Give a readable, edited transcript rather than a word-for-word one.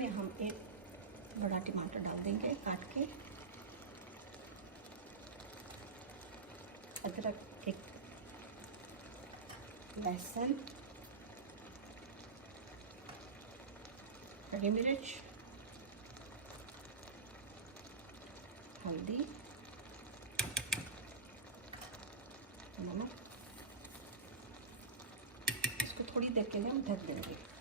इसमें हम एक बड़ा टमाटर डाल देंगे काट के, अदरक, एक लहसुन, हरी मिर्च, हल्दी, नमक। इसको थोड़ी देर के लिए हम ढक देंगे।